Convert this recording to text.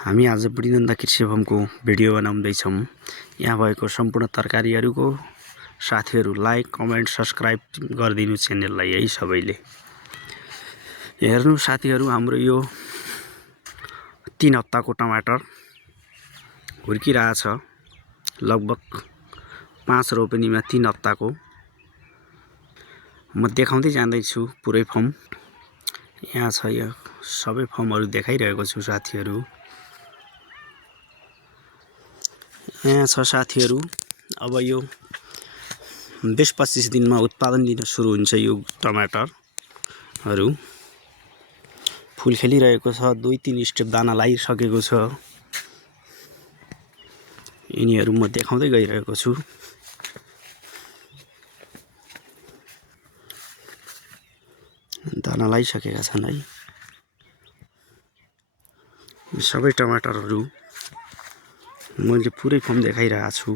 हामी आज बुढीनन्दा कृषि फार्मको भिडियो बनाउँदैछौँ। यहाँ भएको सम्पूर्ण तरकारीहरूको साथीहरू लाइक कमेन्ट सब्सक्राइब गरिदिनु च्यानललाई है सबैले। हेर्नु साथीहरू, हाम्रो यो 3 हप्ताको टमाटर हुर्किरहेछ। लगभग 5 रोपनीमा 3 हप्ताको। म देखाउँदै जाँदैछु पुरै फर्म। यहाँ छ, यो सबै फर्महरू देखाइरहेको छु साथीहरू। यहाँ छ साथीहरू, अब यो 20-25 दिनमा उत्पादन दिन सुरु हुन्छ। यो टमाटरहरू फुल खेलिरहेको छ। 2-3 स्टेप दाना लागिसकेको छ। यिनीहरू म देखाउँदै गइरहेको छु। दाना लागिसकेका छन् है। सबै टमाटरहरू मैले पुरै फर्म देखाइरहेको छु।